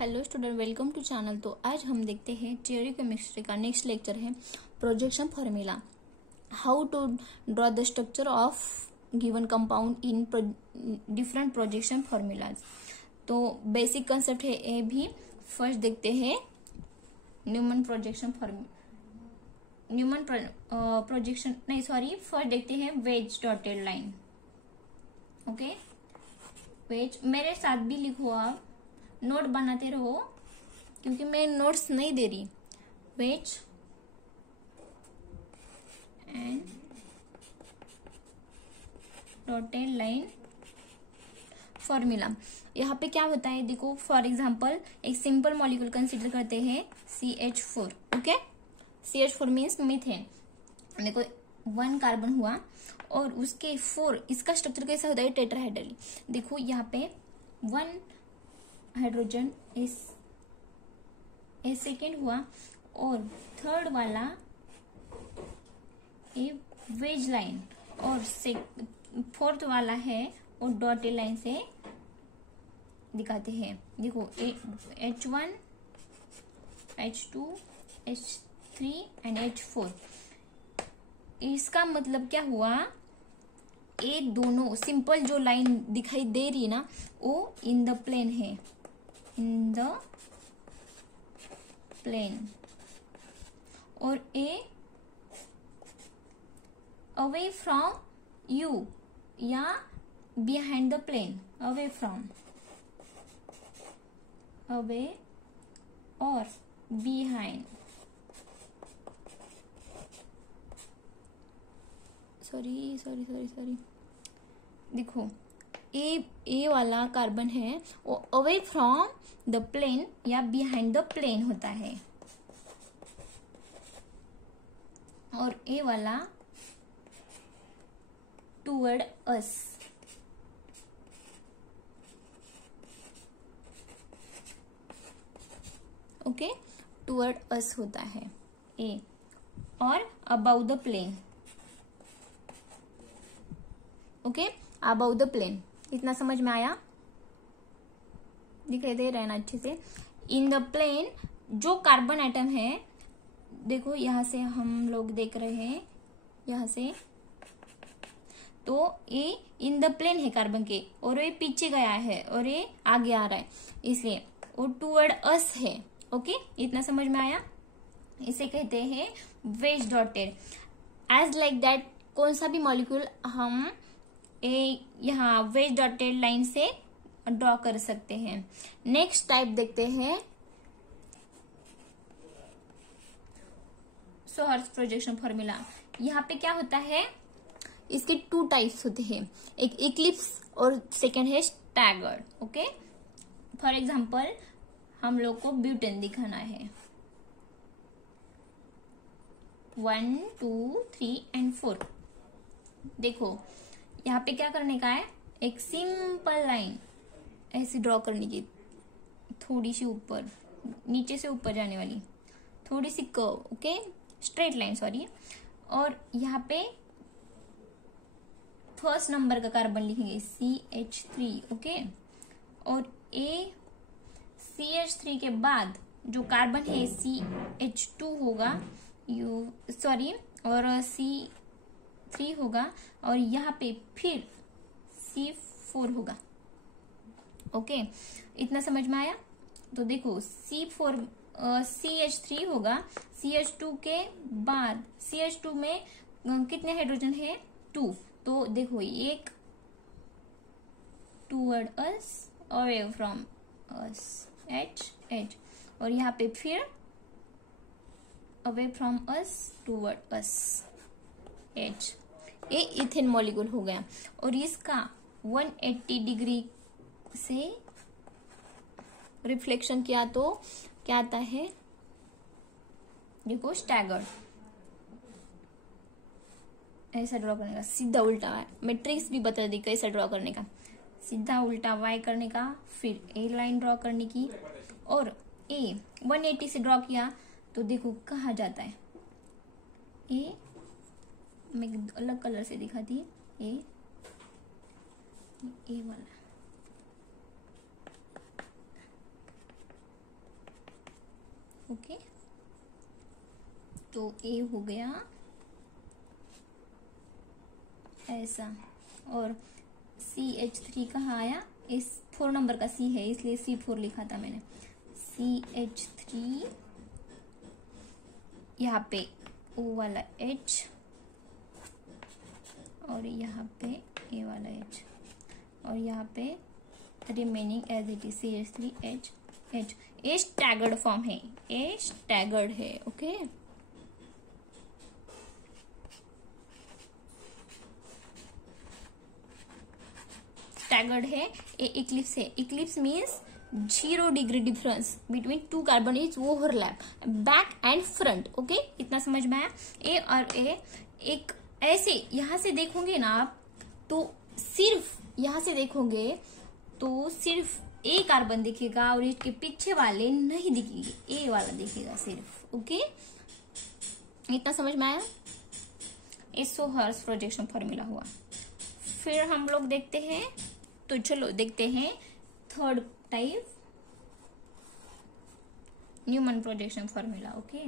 Hello student, welcome to channel. तो आज हम देखते हैं थियरी केमिस्ट्री का नेक्स्ट लेक्चर है projection formula. How to draw the structure of given compound in different projection formulas. तो बेसिक कंसेप्ट है ये भी। फर्स्ट देखते हैं न्यूमन प्रोजेक्शन फर्स्ट देखते हैं wedge dotted line. Okay, wedge मेरे साथ भी लिखो, आप नोट बनाते रहो क्योंकि मैं नोट्स नहीं दे रही। Wedge and dotted line formula. यहाँ पे क्या होता है देखो, फॉर एग्जांपल एक सिंपल मॉलिक्यूल कंसीडर करते हैं CH4। Okay, CH4 means methane. देखो 1 कार्बन हुआ और उसके 4, इसका स्ट्रक्चर कैसा होता है टेट्राहेड्रल। देखो यहाँ पे 1 हाइड्रोजन इस सेकेंड हुआ और थर्ड वाला ए वेज लाइन और फोर्थ वाला है और डॉटेड लाइन से दिखाते हैं। देखो H1 H2 H3 and H4। इसका मतलब क्या हुआ, ये दोनों सिंपल जो लाइन दिखाई दे रही ना वो इन द प्लेन है, इन द प्लेन, और ए अवे फ्रॉम यू या behind the plane, away from, away और बिहाइंड। सॉरी देखो ए वाला कार्बन है वो अवे फ्रॉम द प्लेन या बिहाइंड द प्लेन होता है, और ए वाला toward us. Okay, toward us होता है ए, और above the plane. Okay, above the plane. इतना समझ में आया? दिखाई दे रहा है ना अच्छे से? इन द प्लेन जो कार्बन एटम है, देखो यहां से हम लोग देख रहे हैं, यहां से तो ये इन द प्लेन है कार्बन के, और ये पीछे गया है और ये आगे आ रहा है, इसलिए वो टूवर्ड अस है। ओके, इतना समझ में आया? इसे कहते हैं wedge dotted. As like that कौन सा भी मॉलिक्यूल हम यहाँ वेज डॉटेड लाइन से ड्रॉ कर सकते हैं। नेक्स्ट टाइप देखते हैं सोहर्स प्रोजेक्शन फॉर्मूला। यहाँ पे क्या होता है, इसके 2 टाइप्स होते हैं, एक इक्लिप्स और सेकंड है स्टैगर्ड। ओके, फॉर एग्जांपल हम लोग को ब्यूटेन दिखाना है, 1 2 3 एंड 4। देखो यहाँ पे क्या करने का है, एक सिंपल लाइन ऐसे ड्रॉ करने की, थोड़ी सी ऊपर, नीचे से ऊपर जाने वाली, थोड़ी सी curve. Okay, straight line, sorry. और यहाँ पे फर्स्ट नंबर का कार्बन लिखेंगे CH3। ओके, और CH3 के बाद जो कार्बन है CH2 होगा, और C3 होगा, और यहाँ पे फिर C4 होगा। ओके, इतना समझ में आया? तो देखो CH3 होगा, CH2 के बाद CH2 में कितने हाइड्रोजन है, 2। तो देखो एक toward us, away from us, H, और यहाँ पे फिर away from us, toward us, H। ये इथेन मॉलिक्यूल हो गया, और इसका 180 डिग्री से रिफ्लेक्शन किया तो क्या आता है, देखो स्टैगर्ड। ऐसा ड्रॉ करने का, सीधा उल्टा मैट्रिक्स भी बता दी कैसा ड्रॉ करने का, सीधा उल्टा Y करने का, फिर ए लाइन ड्रॉ करने की, और ए 180 से ड्रॉ किया तो देखो कहाँ जाता है। ए मैं अलग कलर से दिखाती है, ए वाला ओके, तो ए हो गया ऐसा, और CH3 कहाँ आया, इस 4 नंबर का C है इसलिए C4 लिखा था मैंने। CH3 यहाँ पे O वाला H और यहाँ पे A वाला H, और यहाँ पे remaining as it is CH3H। A staggered form है, ए स्टैगर्ड है। ओके, स्टैगर्ड है, ए इक्लिप्स है। Eclipse means 0 degree difference between 2 carbon is overlap back and front. Okay, इतना समझ में आया। ए और ए एक ऐसे यहां से देखोगे ना आप, तो सिर्फ यहां से देखोगे तो सिर्फ ए कार्बन दिखेगा और इसके पीछे वाले नहीं दिखेंगे, ए वाला दिखेगा सिर्फ। ओके, इतना समझ में आया। इसो हर्स प्रोजेक्शन फॉर्मूला हुआ। फिर हम लोग देखते हैं, तो चलो देखते हैं third type, Newman projection formula. Okay,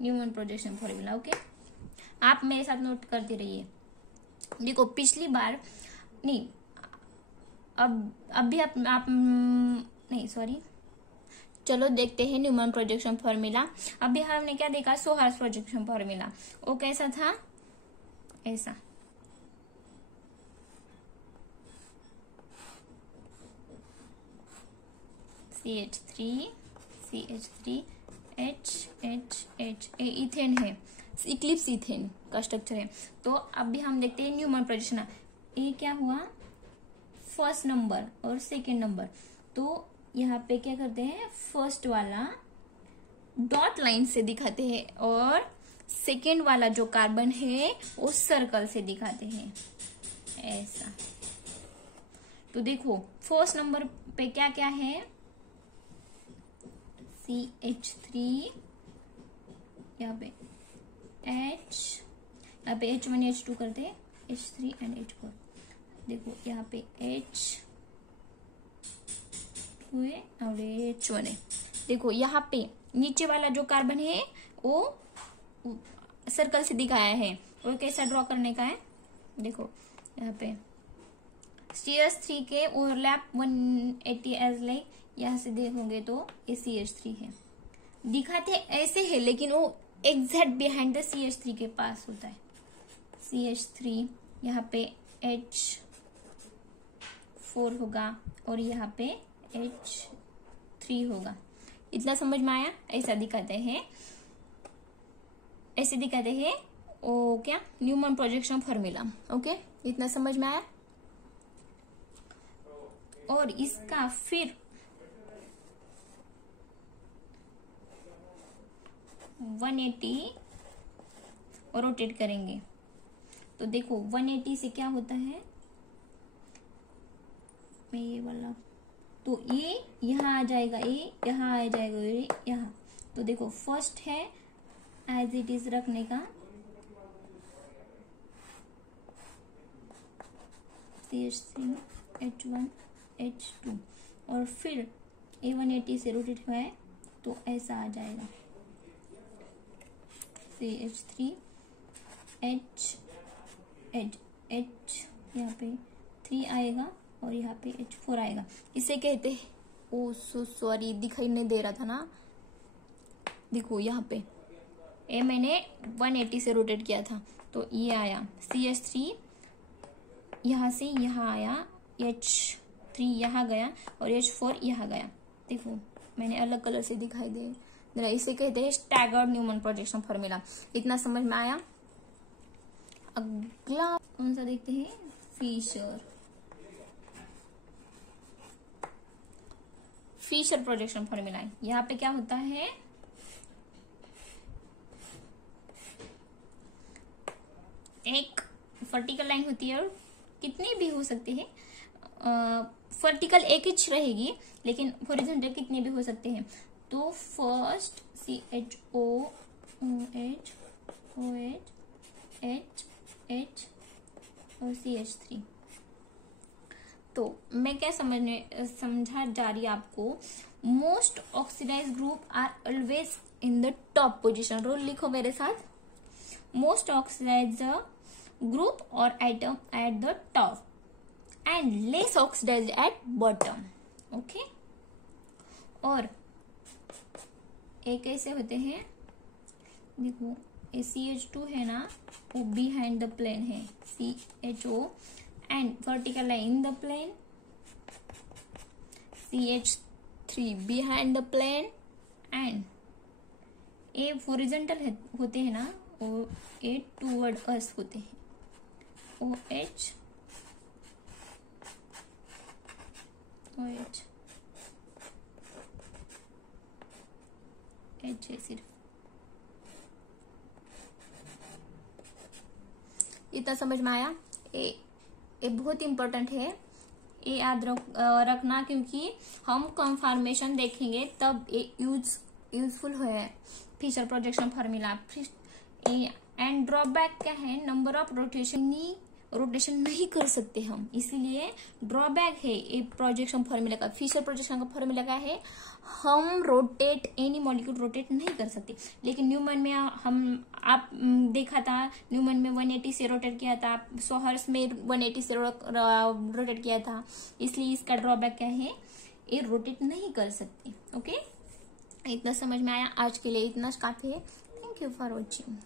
Newman projection formula. Okay, आप मेरे साथ नोट करते रहिए। देखो पिछली बार नहीं, अब भी आप नहीं सॉरी, चलो देखते हैं न्यूमन प्रोजेक्शन फॉर्मूला। अभी हमने क्या देखा, सोहार्स प्रोजेक्शन फॉर्मूला। वो कैसा था, ऐसा। CH3 H, ए इथेन है, इक्लिप्स इथेन का स्ट्रक्चर है। तो अभी हम देखते हैं न्यूमन प्रोजेक्शन। ए क्या हुआ, फर्स्ट नंबर और सेकेंड नंबर। तो यहाँ पे क्या करते हैं, फर्स्ट वाला डॉट लाइन से दिखाते हैं और सेकेंड वाला जो कार्बन है वो सर्कल से दिखाते हैं, ऐसा। तो देखो फर्स्ट नंबर पे क्या क्या है, CH3, यहाँ पे H, यहाँ पे H1 H2 करते हैं, H3 एंड H4। देखो यहाँ पे H हुए और H1 है। देखो यहाँ पे नीचे वाला जो कार्बन है वो सर्कल से दिखाया है, वो कैसा ड्रॉ करने का है। देखो यहाँ पे CH3 के ओवरलैप 180 एज लाइक, यहाँ से देखोगे तो ये CH3 है, दिखाते ऐसे है लेकिन वो एग्जैक्ट बिहाइंड द CH3 के पास होता है। CH3 यहाँ पे H4 होगा और यहाँ पे H3 होगा। इतना समझ में आया। ऐसा दिखाते हैं, ऐसे दिखाते हैं ओ क्या, न्यूमन प्रोजेक्शन फॉर्मूला। ओके, इतना समझ में आया। और इसका फिर 180 रोटेट करेंगे। तो देखो 180 से क्या होता है, मैं ये वाला, तो ये यहाँ आ जाएगा, ये यहाँ आ जाएगा, ये यहाँ। तो देखो फर्स्ट है एज इट इज रखने का, CH3 H1 H2, और फिर A180 से रोटेट हुआ है तो ऐसा आ जाएगा, CH3 H यहाँ पे 3 आएगा और यहाँ पे H4 आएगा। इसे कहते हैं, ओ सॉरी दिखाई नहीं दे रहा था ना, देखो यहाँ पे ए मैंने 180 से रोटेट किया था तो ये आया CH3, यहाँ से यहाँ आया, H3 यहाँ गया और H4 यहाँ गया। देखो मैंने अलग कलर से दिखाई दे रहा, इसे कहते हैं स्टैगर्ड न्यूमन प्रोजेक्शन फॉर्मूला। इतना समझ में आया। अगला कौन सा देखते हैं, फिशर प्रोजेक्शन फॉर्मूला। यहाँ पे क्या होता है, एक वर्टिकल लाइन होती है और कितनी भी हो सकती है, वर्टिकल एक ही रहेगी लेकिन हॉरिजॉन्टल कितने भी हो सकते हैं। तो फर्स्ट CHOOH OH H और CH3, तो मैं क्या समझा जा रही है आपको, most oxidise group are always in the top position. Rule लिखो मेरे साथ, मोस्ट ऑक्सीडाइज ग्रुप और item at the top and less oxidise at bottom. Okay, और एक ऐसे होते हैं, देखो ये CH2 है ना, वो बिहाइंड द प्लेन है, CHO, एंड वर्टिकल है in the plane, CH3 behind the plane, and ये हॉरिजॉन्टल होते हैं ना, वो ये टूवर्ड अस होते हैं, OH H है सिर्फ। इतना समझ में आया? ये बहुत इंपॉर्टेंट है, ये याद रखना, क्योंकि हम कंफर्मेशन देखेंगे तब ये यूजफुल है, Fischer projection formula. And drawback क्या है, नंबर ऑफ रोटेशन नहीं कर सकते हम, इसलिए ड्रॉबैक है ये प्रोजेक्शन फार्मूला का। फिशर प्रोजेक्शन का फार्मूला क्या है, हम रोटेट एनी मॉलिक्यूल रोटेट नहीं कर सकते। लेकिन न्यूमन में आप देखा था, न्यूमन में 180 से रोटेट किया था, सोहर्स में 180 से रोटेट किया था, इसलिए इसका ड्रॉबैक क्या है, ये रोटेट नहीं कर सकते। ओके, इतना समझ में आया? आज के लिए इतना काफी है। Thank you for watching.